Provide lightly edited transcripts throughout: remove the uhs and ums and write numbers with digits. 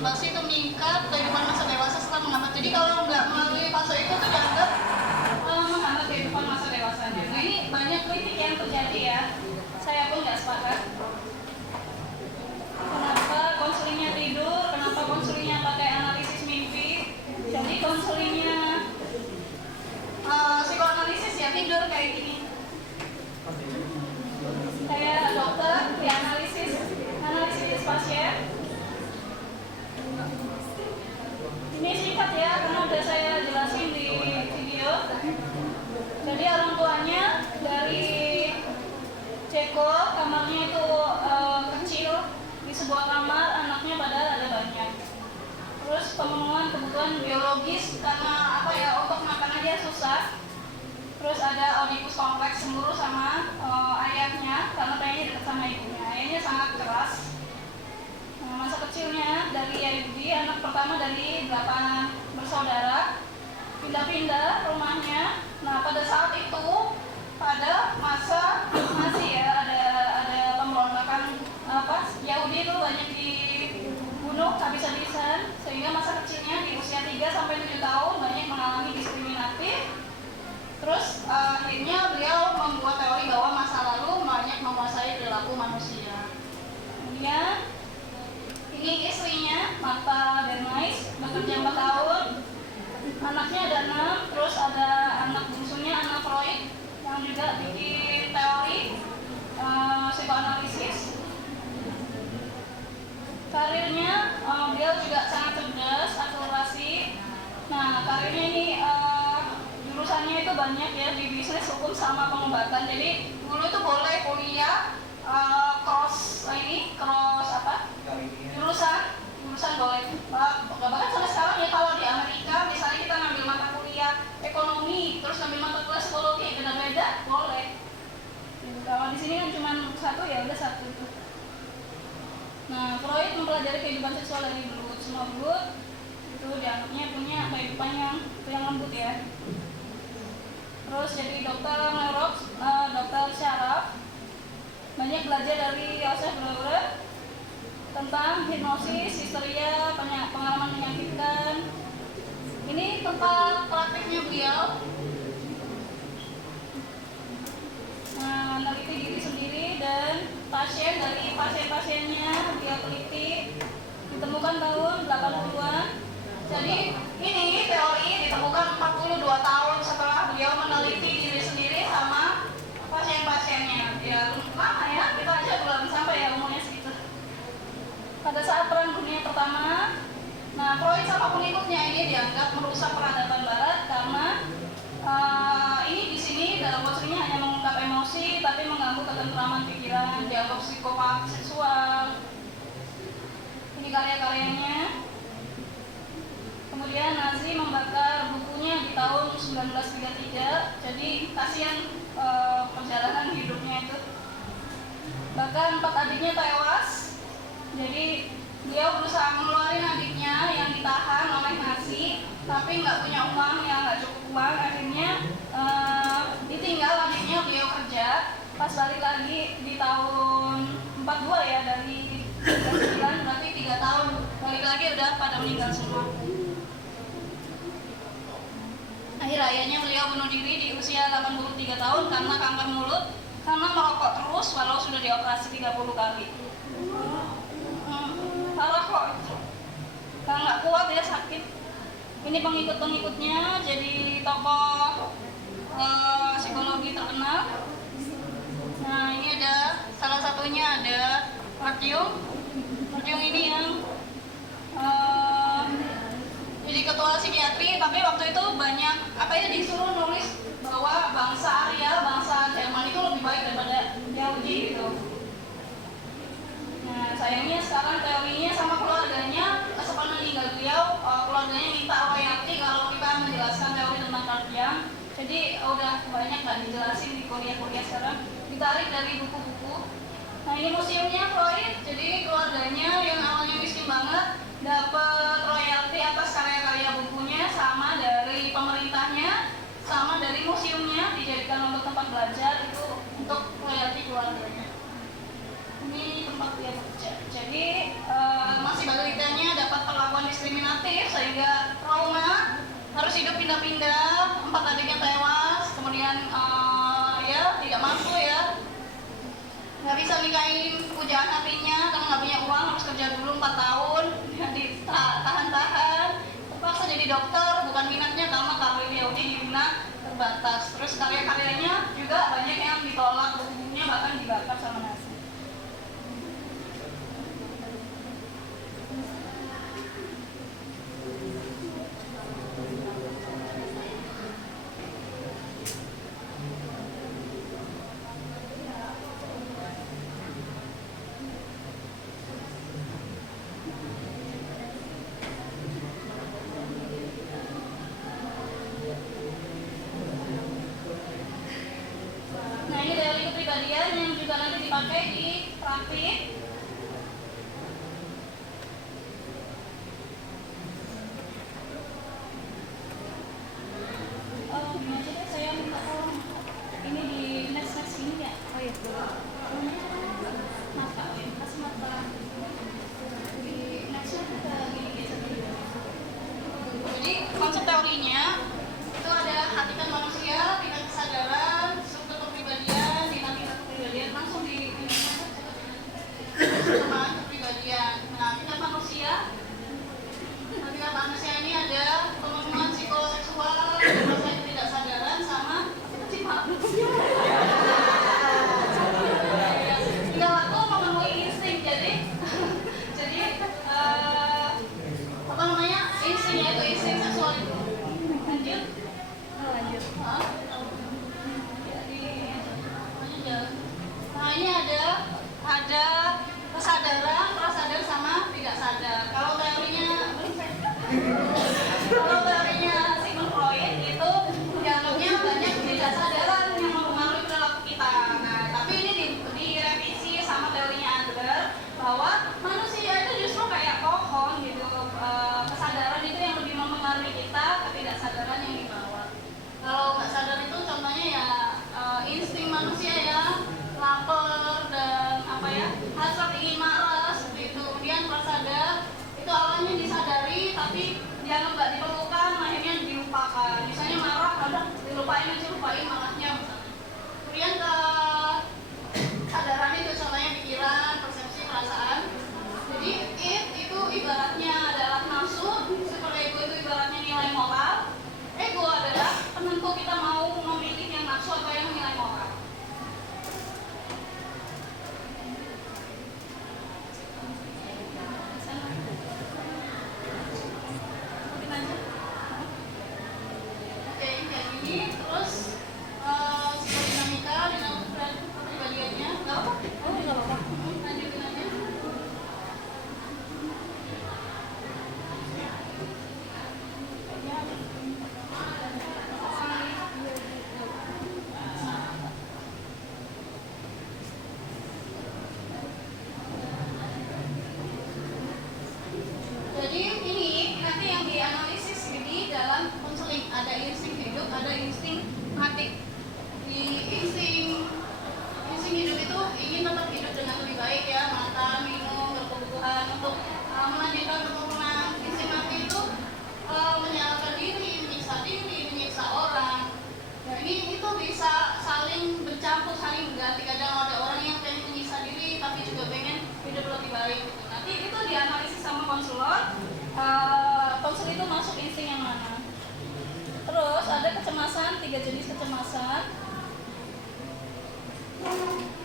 masturbasi itu meningkat kehidupan masa dewasa setelah menghambat. Jadi kalau nggak melalui fase itu tuh dianggap menghambat kehidupan masa dewasanya. Nah ini banyak kritik yang terjadi ya. Saya pun nggak sepakat. Kenapa konselingnya tidur? Kenapa konselingnya pakai analisis mimpi? Jadi konselingnya psikoanalisis ya tidur kayak gini. Kayak dokter di analisis pasien. Ini singkat ya karena udah saya jelasin di video. Jadi orang tuanya dari Ceko, kamarnya itu kecil di sebuah kamar, anaknya padahal ada banyak. Terus pemenuhan kebutuhan biologis karena apa ya, untuk makan aja susah. Terus ada Oedipus kompleks, cemburu sama ayahnya karena pengennya dekat sama ibunya. Ayahnya sangat keras. Masa kecilnya dari Yahudi, anak pertama dari 8 bersaudara, pindah-pindah rumahnya. Nah pada saat itu, pada masa masih ya ada pemberontakan Yahudi itu banyak dibunuh habis-habisan, sehingga masa kecilnya di usia 3 sampai 7 tahun banyak mengalami diskriminatif. Terus akhirnya beliau membuat teori bahwa masa lalu banyak menguasai perilaku manusia. Kemudian ini istrinya, Martha Bernays, bekerja 4 tahun. Anaknya ada 6, terus ada anak bungsunya, Anna Freud, yang juga bikin teori psikoanalisis. Karirnya, beliau juga sangat cerdas, akurasi. Nah, karirnya ini jurusannya itu banyak ya, di bisnis, hukum, sama pengobatan. Jadi dulu itu boleh kuliah cross jurusan boleh. Bahkan sampai sekarang ya kalau di Amerika misalnya kita ngambil mata kuliah ekonomi, terus ngambil mata kuliah psikologi, beda-beda boleh. Kalau di sini kan cuma satu ya udah satu itu. Nah, Freud mempelajari kehidupan seksual dari belut. Semua belut itu dianggapnya punya kehidupan yang lembut ya. Terus jadi dokter neurolog, dokter syaraf, banyak belajar dari Joseph Breuer tentang hipnosis, histeria, pengalaman menyakitkan. Ini tempat praktiknya beliau. Nah, meneliti diri sendiri dan pasien dari pasien-pasiennya beliau teliti, ditemukan tahun 80-an. Jadi ini teori ditemukan 42 tahun setelah beliau meneliti diri sendiri sama pasien-pasiennya. Ya lama ya, kita aja belum sampai ya umurnya segitu. Pada saat Perang Dunia Pertama, nah Freud sama pengikutnya ini dianggap merusak peradaban Barat karena ini di sini dalam konselingnya hanya mengungkap emosi, tapi mengganggu ketentraman pikiran, dianggap psikopat seksual. Ini karya-karyanya. Kemudian Nazi membakar bukunya di tahun 1933, jadi kasihan perjalanan hidupnya itu. Bahkan 4 adiknya tewas. Jadi dia berusaha mengeluarin adiknya yang ditahan oleh Nazi, tapi nggak punya uang, ya nggak cukup uang. Akhirnya ditinggal adiknya, beliau kerja. Pas balik lagi di tahun 42 ya, dari 39 berarti 3 tahun. Balik lagi udah pada meninggal semua. Akhir ayahnya beliau bunuh diri di usia 83 tahun karena kanker mulut, karena merokok terus walau sudah dioperasi 30 kali. Parah kok, kalau nggak kuat dia sakit. Ini pengikut-pengikutnya jadi tokoh psikologi terkenal. Nah ini ada salah satunya ada Mark Jung. Mark Jung ini yang jadi ketua psikiatri, tapi waktu itu banyak disuruh nulis bahwa bangsa Arya, bangsa Jerman itu lebih baik daripada Yahudi gitu. Nah sayangnya sekarang teorinya sama keluarganya, setelah meninggal beliau, keluarganya minta royalti kalau kita menjelaskan teori tentang Carl Jung. Jadi udah banyak kan dijelasin di kuliah-kuliah sekarang, ditarik dari buku-buku. Nah ini museumnya Freud, jadi keluarganya yang awalnya miskin banget dapat royalti atas karya-karya bukunya, sama dari pemerintahnya, sama dari museumnya, dijadikan untuk tempat belajar itu untuk royalti keluarganya. Ini tempat dia bekerja. Jadi masih balitanya dapat perlakuan diskriminatif sehingga trauma, harus hidup pindah-pindah, 4 adiknya tewas, kemudian ya tidak mampu ya, nggak bisa nikahin pujaan hatinya karena nggak punya uang, harus kerja dulu 4 tahun, jadi tahan-tahan, terpaksa jadi dokter, bukan minatnya karena kawin Yahudi di Wina terbatas. Terus karya-karyanya juga banyak yang ditolak, bukunya bahkan dibakar sama Nazi. Nah, ini teori kepribadian yang juga nanti dipakai di praktik. Oh, ini aja deh, saya minta tolong. Ini di next ini ya. Oh iya, mata, kasih mata. Di nextnya kita gini saja. Jadi konsep teorinya itu ada hakikat manusia, tingkat kesadaran, struktur kepribadian, dinamika kepribadian, langsung di sama kepribadian. Nah, hakikat manusia ini ada pemenuhan psikoseksual, rasa ketidaksadaran, sama tinggal aku memenuhi insting. Jadi apa namanya, instingnya itu insting seksual itu. Lanjut. Nah, ini ada kesadaran, prasadar sama tidak sadar. Kalau teorinya Sigmund Freud itu dianggapnya banyak tidak sadaran yang mempengaruhi perilaku kita. Nah, tapi ini direvisi sama teorinya Adler bahwa manusia itu justru kayak pohon gitu. Kesadaran itu yang lebih mempengaruhi kita, ketidaksadaran yang dibawa. Kalau nggak sadar itu contohnya ya insting manusia ya, lapar dan apa ya, hasrat ingin marah seperti itu. Kemudian prasadar itu awalnya disadari tapi dianggap nggak diperlukan, akhirnya dilupakan. Misalnya marah, kadang dilupain aja, lupain marahnya misalnya. Kemudian ke kesadaran itu contohnya pikiran, persepsi, perasaan. Jadi itu ibaratnya adalah nafsu, super ego itu ibaratnya nilai moral. Ego adalah penentu kita mau memilih yang nafsu atau yang nilai moral. Terus dinamika kepribadiannya nggak apa? Oh, nggak apa-apa. Lanjutin aja. Jadi ini nanti yang dianalisis di dalam konseling, ada insting hidup, ada insting mati. Di insting hidup itu ingin tetap hidup dengan lebih baik ya, makan, minum, berkebutuhan untuk melanjutkan keturunan. Insting mati itu menyalahkan diri, menyiksa orang. Nah, itu bisa saling bercampur, saling berganti. Kadang ada orang yang pengen menyiksa diri tapi juga pengen hidup lebih baik gitu. Nanti itu dianalisis sama konselor. Konselor itu masuk insting yang mana? Terus ada kecemasan, 3 jenis kecemasan.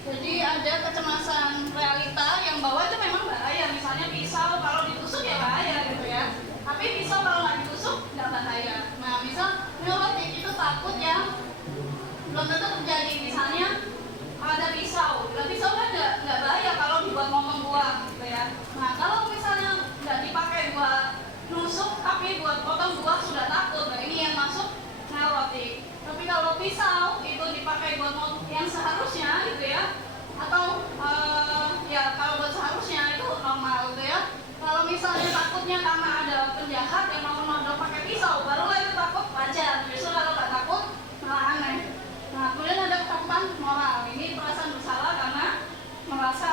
Jadi ada kecemasan realita yang bawah itu memang bahaya. Misalnya pisau kalau ditusuk ya bahaya gitu ya. Tapi pisau kalau nggak ditusuk nggak bahaya. Nah, misal neurotik itu takut yang belum tentu terjadi. Misalnya ada pisau. Nah, pisau kan nggak bahaya kalau dibuat momong buah gitu ya. Nah, kalau misalnya nggak dipakai buat nusuk tapi buat potong buah sudah takut. Nah, ini yang masuk neurotik. Tapi kalau pisau itu dipakai buat yang seharusnya gitu ya, atau ya kalau buat seharusnya itu normal gitu ya. Kalau misalnya takutnya karena ada penjahat yang mau menodong pakai pisau, barulah itu takut, wajar. Justru kalau nggak takut malah aneh. Nah, kemudian ada ketakutan moral. Ini perasaan bersalah karena merasa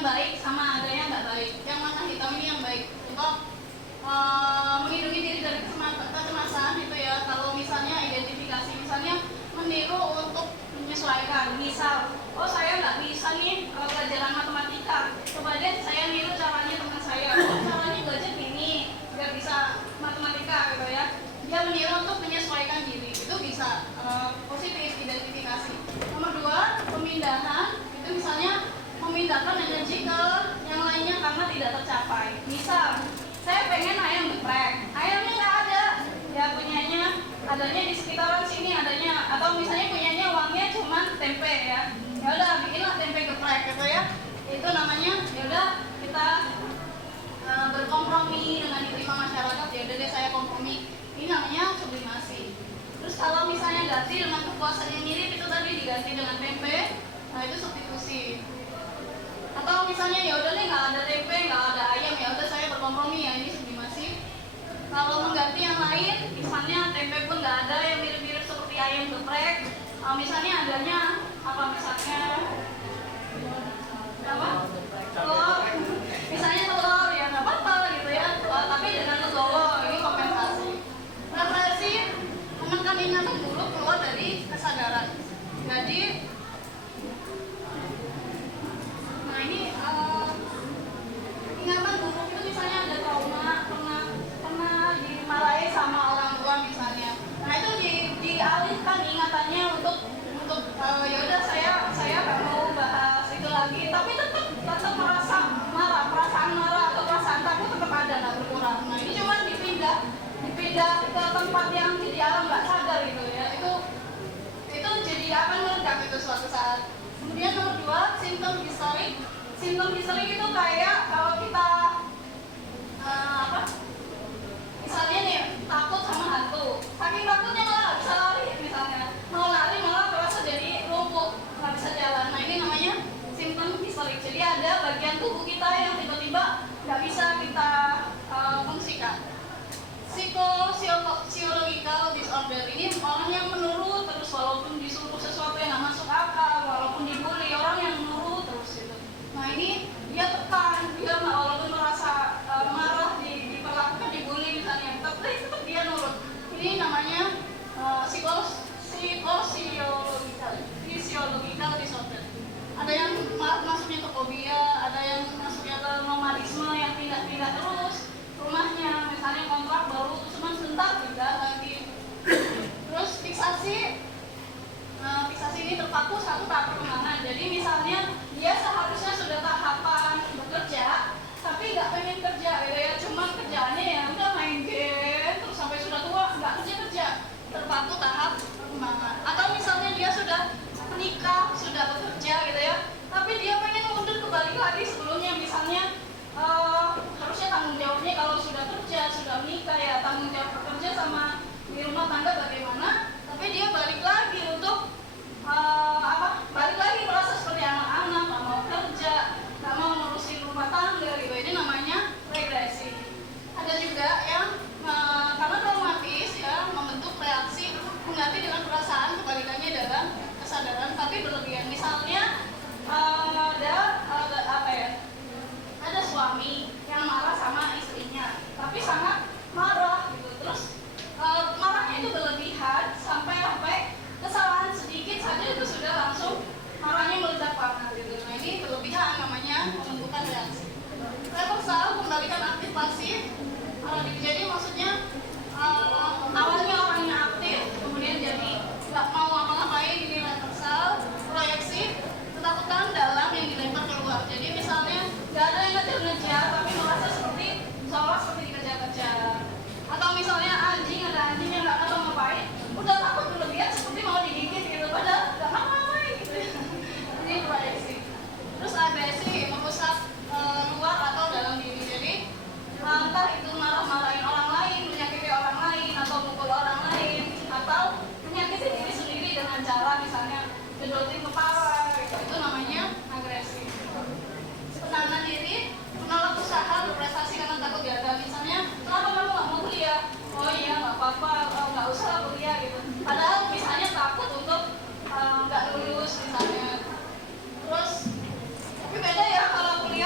yang baik sama ada yang nggak baik. Yang mana hitam ini yang baik untuk melindungi diri dari kecemasan itu ya. Kalau misalnya identifikasi, misalnya meniru untuk menyesuaikan. Misal, oh saya nggak bisa nih pelajaran matematika, coba deh saya niru caranya teman saya. Oh caranya belajar gini, biar bisa matematika gitu ya. Dia meniru untuk menyesuaikan diri, itu bisa positif identifikasi. Nomor 2, pemindahan, itu misalnya memindahkan energi ke yang lainnya karena tidak tercapai. Misal, saya pengen ayam geprek, ayamnya nggak ada, ya punyanya adanya di sekitaran sini adanya, atau misalnya punyanya uangnya cuma tempe ya, ya udah bikinlah tempe geprek gitu ya. Itu namanya ya udah kita berkompromi dengan diterima masyarakat, ya udah deh saya kompromi. Ini namanya sublimasi. Terus kalau misalnya ganti dengan kepuasan yang mirip itu tadi diganti dengan tempe, nah itu substitusi. Atau misalnya ya udah nih nggak ada tempe, nggak ada ayam, ya udah saya berkompromi, ya ini sublimasi. Kalau mengganti yang lain, misalnya tempe pun nggak ada yang mirip-mirip seperti ayam geprek, misalnya adanya apa misalnya apa? Telur, misalnya telur ya nggak apa-apa gitu ya, tapi dengan legowo ini kompensasi. Represi menekan ingatan buruk keluar dari kesadaran. Jadi ingatan buruk itu misalnya ada trauma, pernah dimarahi sama orang tua misalnya. Nah itu dialihkan ingatannya untuk ya udah saya nggak mau bahas itu lagi, tapi tetap merasa marah, perasaan marah atau perasaan takut tetap ada, nggak berkurang. Nah ini cuma dipindah ke tempat yang di alam nggak sadar gitu ya. Itu jadi akan meledak itu suatu saat. Kemudian nomor 2, simptom historik. Simptom historik itu kayak kalau kita misalnya nih takut sama hantu, saking takutnya malah bisa lari misalnya, mau lari malah terasa jadi lumpuh, nggak bisa jalan. Nah ini namanya simptom historik. Jadi ada bagian tubuh kita yang tiba-tiba nggak bisa kita fungsikan. Psikosoiological disorder ini orang yang menurut terus walaupun disuruh sesuatu yang nggak masuk akal, walaupun dibully, orang yang menurut terus itu. Nah ini dia tekan, dia walaupun merasa marah diperlakukan, dibully misalnya, tapi tetap dia nurut. Ini namanya physiological disorder. Ada yang masuknya ke fobia, ada yang masuknya ke nomadisme yang pindah-pindah terus rumahnya, misalnya kontrak baru cuma sebentar pindah lagi. Terus fiksasi ini terpaku satu tahap perkembangan. Jadi misalnya dia seharusnya sudah tahapan bekerja, tapi nggak pengen kerja gitu ya, cuma kerjaannya ya udah main game terus sampai sudah tua nggak kerja, terpaku tahap perkembangan. Atau misalnya dia sudah menikah, sudah bekerja gitu ya, tapi dia pengen mundur kembali lagi sebelumnya, misalnya harusnya tanggung jawabnya kalau sudah kerja, sudah menikah ya tanggung jawab bekerja sama di rumah tangga bagaimana, tapi dia balik lagi untuk balik lagi merasa seperti anak-anak, nggak mau kerja, nggak mau ngurusin rumah tangga gitu. Ini namanya regresi. Ada juga yang karena traumatis ya membentuk reaksi mengganti dengan perasaan kebalikannya dalam kesadaran tapi berlebihan. Misalnya ada suami yang marah sama istrinya, tapi sangat marah gitu. Terus marahnya itu berlebihan sampai kesalahan sedikit saja itu sudah langsung marahnya meledak banget gitu. Nah ini berlebihan, namanya pembentukan reaksi. Reversal, kembalikan aktif pasif. Jadi maksudnya awalnya orangnya aktif, kemudian jadi nggak mau ngapa-ngapain. Ini reversal. Proyeksi, ketakutan dalam yang dilempar keluar. Jadi misalnya nggak ada yang ngejar-ngejar tapi merasa seolah seperti dikejar-kejar. Atau misalnya ada anjing yang nggak ngapa-ngapain, udah takut berlebihan seperti mau digigit gitu, padahal nggak ngapa-ngapain gitu. Ini proyeksi. Terus agresi, merusak luar atau dalam diri. Jadi entah itu marah-marahin orang lain, menyakiti orang lain, atau mukul orang lain, atau menyakiti diri sendiri dengan cara misalnya jedotin kepala gitu. Itu namanya agresi. Penanganan diri, menolak usaha berprestasi karena takut gagal. Misalnya, kenapa kamu nggak mau kuliah? Oh iya nggak apa-apa, nggak usah kuliah gitu. Padahal misalnya takut untuk nggak lulus misalnya. Terus tapi beda ya kalau kuliah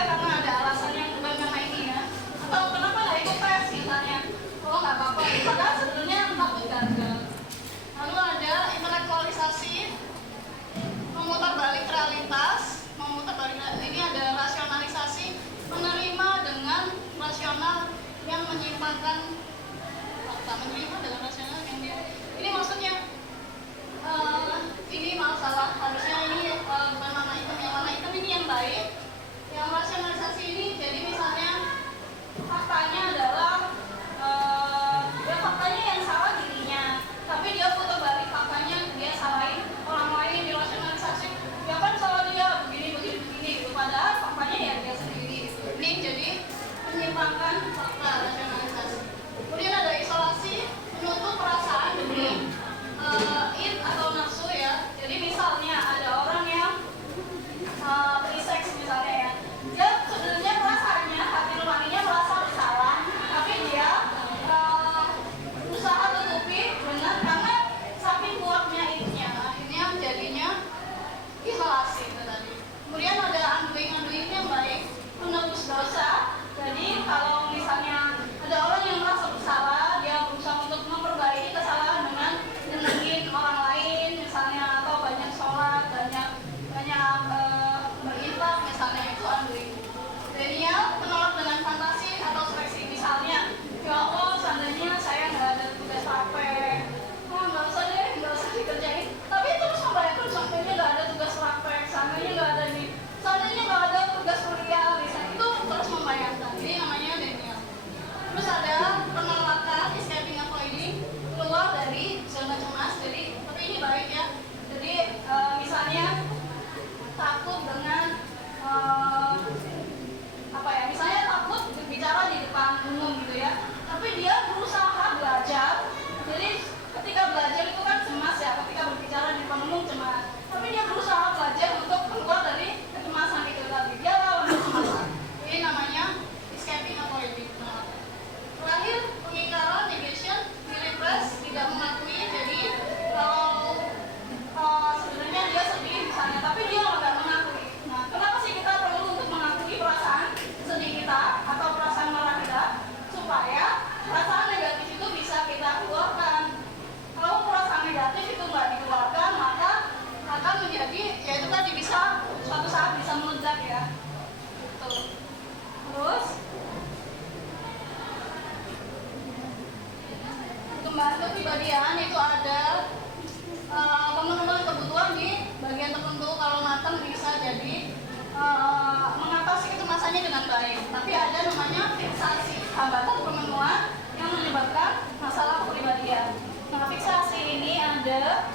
Yang rasionalisasi ini jadi misalnya faktanya adalah ya faktanya yang salah dirinya, tapi dia putar balik faktanya, dia salahin orang lain di rasionalisasi, ya kan salah dia begini gitu. Padahal faktanya ya dia sendiri gitu. Ini jadi menyimpangkan fakta rasionalisasi. Kemudian ada isolasi, menutup perasaan demi id atau nafsu ya. Jadi misalnya ada orang yang pre-sex misalnya ya, dia sebenarnya perasaannya, hati nuraninya merasa bersalah, tapi dia berusaha tutupi dengan karena saking kuatnya idnya, akhirnya jadinya isolasi itu tadi. Kemudian ada undoing yang baik, menebus dosa. Jadi kalau misalnya ada orang yang merasa bersalah, dia berusaha untuk memperbaiki kesalahan dengan nyenengin orang lain misalnya, atau banyak sholat, banyak berinfak misalnya, itu undoing. Denial, menolak dengan fantasi atau seleksi, misalnya ya Allah seandainya saya nggak ada tugas praktek, nggak usah dikerjain, tapi terus membayangkan seandainya nggak ada tugas praktek, seandainya nggak ada nih, seandainya nggak ada tugas kuliah misalnya, itu terus membayangkan, ini namanya denial. Terus ada penolakan, escaping avoiding, keluar dari zona cemas. Jadi tapi ini baik ya, jadi misalnya takut dengan misalnya takut berbicara di depan umum gitu ya, tapi dia berusaha belajar. Jadi ketika belajar itu kan cemas ya, ketika berbicara di depan umum cemas, tapi dia berusaha belajar untuk keluar dari kecemasan itu tadi, dia lawan kecemasan. Ini namanya escaping avoiding. Terakhir, pengingkaran, negation, repress, tidak mengakui. Jadi kalau sebenarnya dia sedih misalnya, tapi dia nggak mengakui. Nah, kenapa sih kita perlu untuk mengakui perasaan sedih kita atau perasaan marah kita, supaya perasaan negatif itu bisa kita keluarkan. Kalau perasaan negatif itu nggak dikeluarkan, maka akan menjadi, ya itu tadi, bisa suatu saat bisa meledak ya. Tuh. Terus kembali kepribadian itu ada pemenuhan kebutuhan di bagian tertentu. Kalau matang bisa jadi mengatasi kecemasannya dengan baik, tapi ada namanya fiksasi, hambatan pemenuhan yang menyebabkan masalah kepribadian. Nah, fiksasi ini ada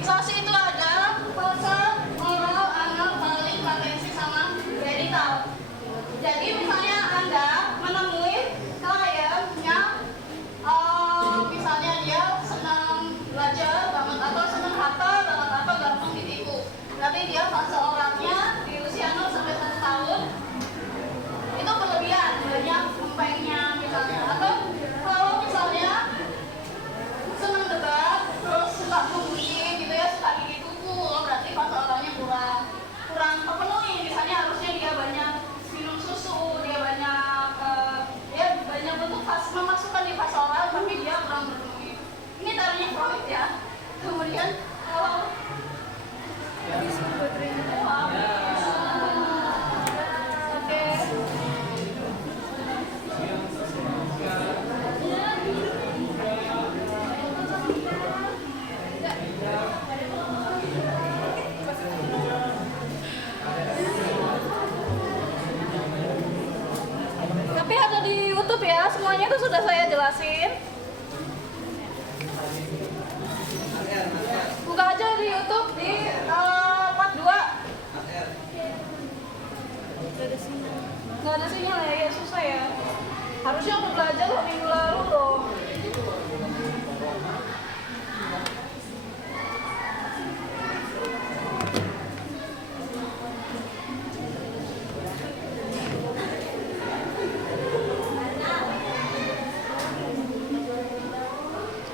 fiksasi itu ada fase, oral, anal, balik, latensi, sama genital. Jadi misalnya Anda menemui klien yang misalnya dia senang belajar banget atau senang hafal banget atau gampang ditipu, berarti dia fase oralnya di usia 0 sampai 1 tahun itu berlebihan, banyak empengnya misalnya. Atau kalau misalnya senang debat terus suka membuli gitu ya, suka gigit kuku, berarti fase oralnya kurang terpenuhi. Misalnya harusnya dia banyak minum susu, dia banyak bentuk memasukkan di fase oral, tapi dia kurang terpenuhi. Ini teorinya Freud ya. Kemudian kalau tapi ada di YouTube ya, semuanya itu sudah saya jelasin. Buka aja di YouTube di part 2. Nggak ada sinyal ya, susah ya. Harusnya untuk belajar lebih